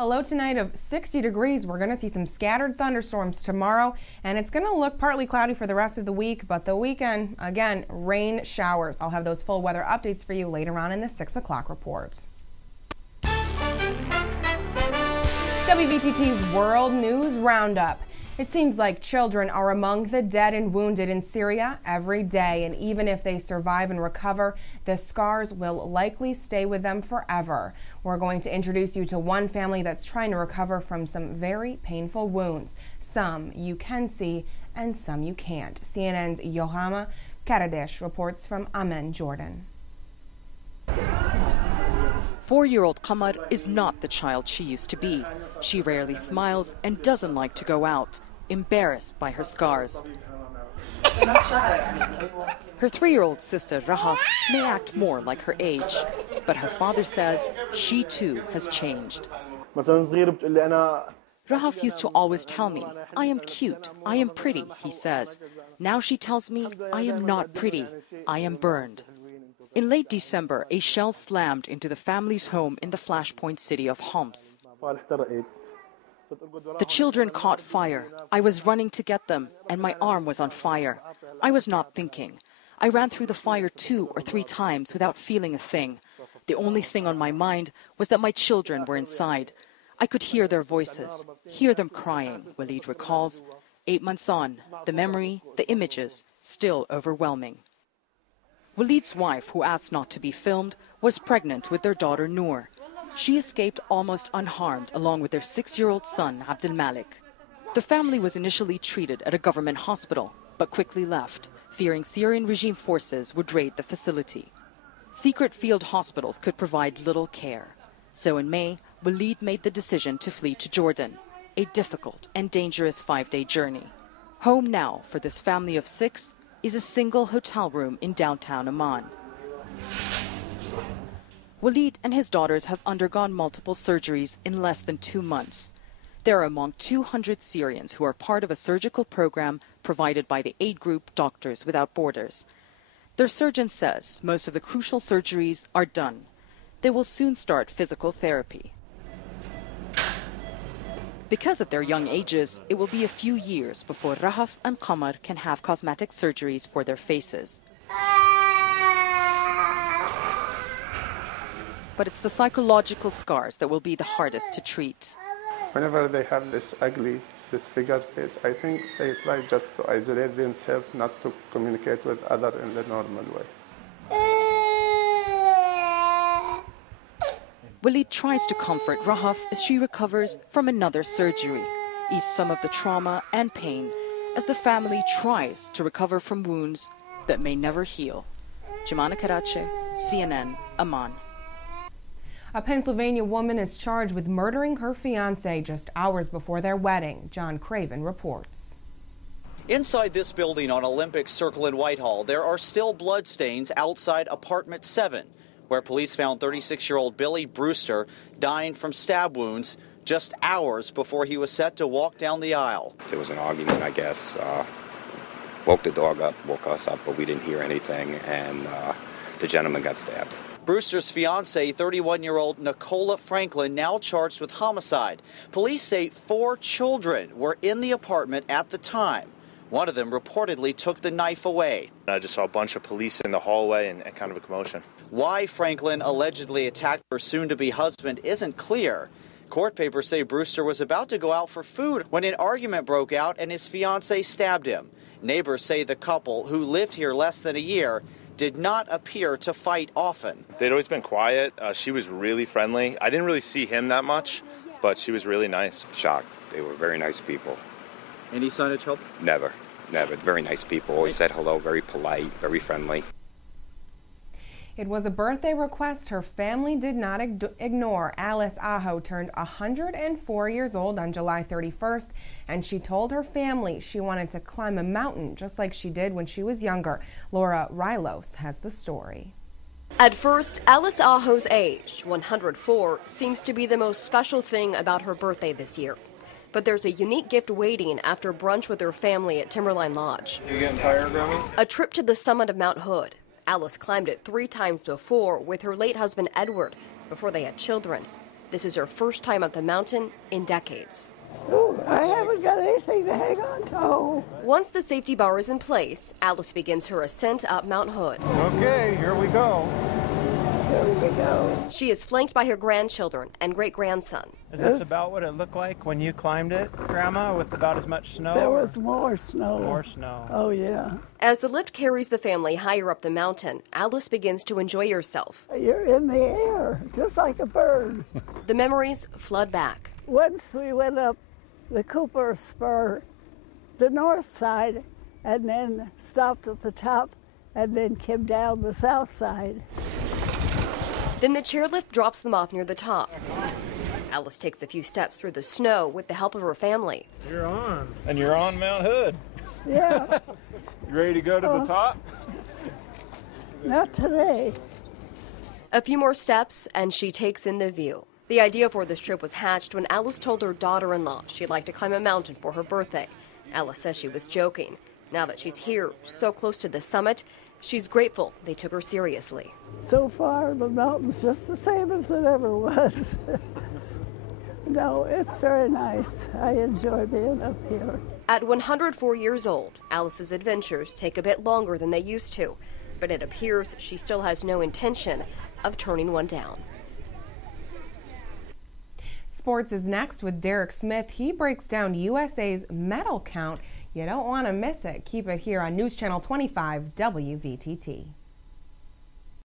A low tonight of 60 degrees. We're going to see some scattered thunderstorms tomorrow, and it's going to look partly cloudy for the rest of the week, but the weekend, again, rain showers. I'll have those full weather updates for you later on in the 6 o'clock report. WVTT's World News Roundup. It seems like children are among the dead and wounded in Syria every day, and even if they survive and recover, the scars will likely stay with them forever. We're going to introduce you to one family that's trying to recover from some very painful wounds. Some you can see and some you can't. CNN's Yohama Karadesh reports from Amman, Jordan. 4-year-old Qamar is not the child she used to be. She rarely smiles and doesn't like to go out, embarrassed by her scars. Her 3-year-old sister Rahaf may act more like her age, but her father says she too has changed. Rahaf used to always tell me, "I am cute, I am pretty," he says. Now she tells me, "I am not pretty, I am burned." In late December, a shell slammed into the family's home in the flashpoint city of Homs. The children caught fire. I was running to get them, and my arm was on fire. I was not thinking. I ran through the fire 2 or 3 times without feeling a thing. The only thing on my mind was that my children were inside. I could hear their voices, hear them crying, Walid recalls. 8 months on, the memory, the images, still overwhelming. Walid's wife, who asked not to be filmed, was pregnant with their daughter Noor. She escaped almost unharmed along with their 6-year-old son Abdul Malik. The family was initially treated at a government hospital, but quickly left, fearing Syrian regime forces would raid the facility. Secret field hospitals could provide little care. So in May, Walid made the decision to flee to Jordan, a difficult and dangerous 5-day journey. Home now for this family of 6 is a single hotel room in downtown Amman. Walid and his daughters have undergone multiple surgeries in less than 2 months. They're among 200 Syrians who are part of a surgical program provided by the aid group Doctors Without Borders. Their surgeon says most of the crucial surgeries are done. They will soon start physical therapy. Because of their young ages, it will be a few years before Rahaf and Qamar can have cosmetic surgeries for their faces. But it's the psychological scars that will be the hardest to treat. Whenever they have this ugly, disfigured face, I think they try just to isolate themselves, not to communicate with others in the normal way. Walid tries to comfort Rahaf as she recovers from another surgery, ease some of the trauma and pain as the family tries to recover from wounds that may never heal. Jumana Karache, CNN, Amman. A Pennsylvania woman is charged with murdering her fiancé just hours before their wedding. John Craven reports. Inside this building on Olympic Circle in Whitehall, there are still bloodstains outside apartment 7, where police found 36-year-old Billy Brewster dying from stab wounds just hours before he was set to walk down the aisle. There was an argument, I guess. Woke the dog up, woke us up, but we didn't hear anything, and the gentleman got stabbed. Brewster's fiancée, 31-year-old Nicola Franklin, now charged with homicide. Police say 4 children were in the apartment at the time. One of them reportedly took the knife away. I just saw a bunch of police in the hallway and kind of a commotion. Why Franklin allegedly attacked her soon-to-be husband isn't clear. Court papers say Brewster was about to go out for food when an argument broke out and his fiancée stabbed him. Neighbors say the couple, who lived here less than a year, did not appear to fight often. They'd always been quiet. She was really friendly. I didn't really see him that much, but she was really nice. Shocked. They were very nice people. Any sign of trouble? Never. Very nice people. Always said hello, very polite, very friendly. It was a birthday request her family did not ignore. Alice Aho turned 104 years old on July 31st, and she told her family she wanted to climb a mountain just like she did when she was younger. Laura Rylos has the story. At first, Alice Aho's age, 104, seems to be the most special thing about her birthday this year. But there's a unique gift waiting after brunch with her family at Timberline Lodge. You getting tired, Grandma? A trip to the summit of Mount Hood. Alice climbed it 3 times before with her late husband Edward before they had children. This is her first time up the mountain in decades. Ooh, I haven't got anything to hang on to. Once the safety bar is in place, Alice begins her ascent up Mount Hood. Okay, here we go. Here we go. She is flanked by her grandchildren and great-grandson. Is this about what it looked like when you climbed it, Grandma, with about as much snow? There was more snow. More snow. Oh, yeah. As the lift carries the family higher up the mountain, Alice begins to enjoy herself. You're in the air, just like a bird. The memories flood back. Once we went up the Cooper Spur, the north side, and then stopped at the top, and then came down the south side. Then the chairlift drops them off near the top. Alice takes a few steps through the snow with the help of her family. You're on. And you're on Mount Hood. Yeah. You ready to go to the top? Not today. A few more steps, and she takes in the view. The idea for this trip was hatched when Alice told her daughter-in-law she'd like to climb a mountain for her birthday. Alice says she was joking. Now that she's here, so close to the summit, she's grateful they took her seriously. So far, the mountain's just the same as it ever was. No, it's very nice. I enjoy being up here. At 104 years old, Alice's adventures take a bit longer than they used to, but it appears she still has no intention of turning one down. Sports is next with Derek Smith. He breaks down USA's medal count. You don't want to miss it. Keep it here on News Channel 25 WVTT.